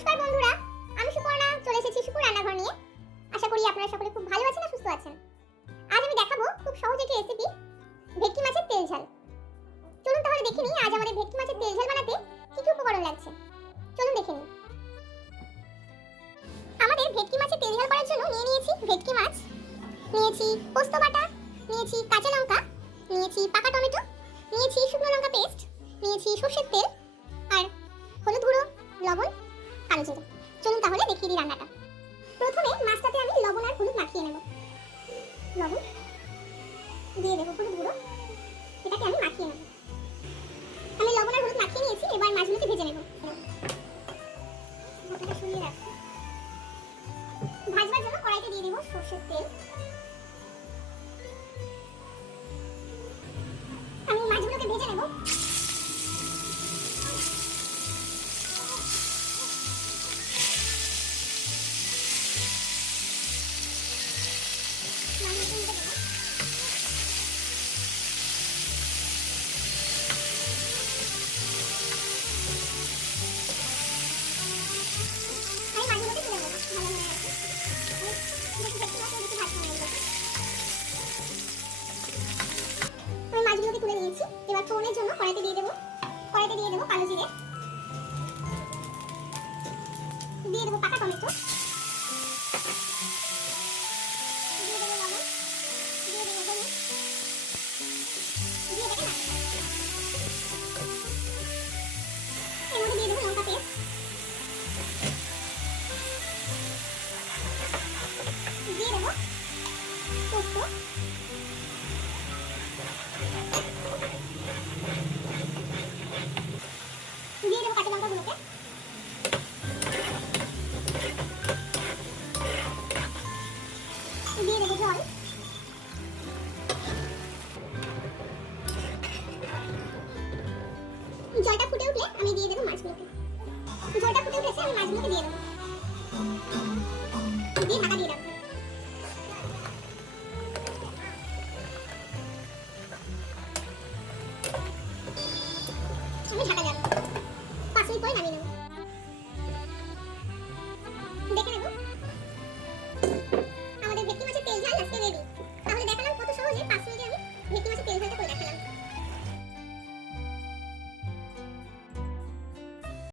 নমস্কার বন্ধুরা, আমি সুপর্ণা চলে এসেছি সুপুর রান্নাঘর নিয়ে। আশা করি আপনারা সকলে খুব ভালো আছেন আর সুস্থ আছেন। আজ আমি দেখাবো খুব সহজ একটি রেসিপি, ভেটকি মাছের তেল ঝাল। চলুন তাহলে দেখে নিই আজ আমাদের ভেটকি মাছের তেল ঝাল বানাতে কি কি উপকরণ লাগছে। চলুন দেখে নিই। আমাদের ভেটকি মাছের তেল ঝাল করার জন্য নিয়ে নিয়েছি ভেটকি মাছ, নিয়েছি পোস্ত বাটা, নিয়েছি কাঁচা লঙ্কা, নিয়েছি পাকা টমেটো, নিয়েছি শুকনো লঙ্কা পেস্ট, নিয়েছি সরষের তেল আর হলুদ গুঁড়ো, লবণ, কালো জিরে। চলুন তাহলে দেখিয়ে দিই রান্নাটা। প্রথমে মাছটাতে আমি লবণ আর হলুদ মাখিয়ে নেব। লবণ দিয়ে দেবো, হলুদ গুঁড়ো, এটাকে আমি মাখিয়ে নেব। আমি লবণ আর হলুদ মাখিয়ে নিয়েছি, এবার মাছগুলোকে ভেজে নেব। ঢাকনাটা সরিয়ে রাখবো। ভাজবার জন্য কড়াইতে দিয়ে দেবো সরষের তেল। আমি মাছগুলোকে ভেজে নেব। মাছগুলোকে তুলে নিয়েছি, এবার ফোড়নের জন্য কড়াইতে দিয়ে দেবো। কড়াইতে দিয়ে দেবো কালো জিরে, দিয়ে দেবো পাকা টমেটো, দিয়ে দেবো লবণ, দিয়ে দেবো হলুদ, দিয়ে এটাকে নাড়াবো। এর মধ্যে দিয়ে দেবো লঙ্কা পেস্ট, দিয়ে দেবো পোস্ত, দিয়ে দেবো কাঁচা লঙ্কাগুলোকে, দিয়ে দেবো জল, জলটা ফুটে উঠলে আমি দিয়ে দেবো মাছগুলোকে। জলটা ফুটে উঠেছে, আমি মাছগুলোকে দিয়ে দেবো, দিয়ে ঢাকা দিয়ে রাখবো। আমি ঢাকা দিয়ে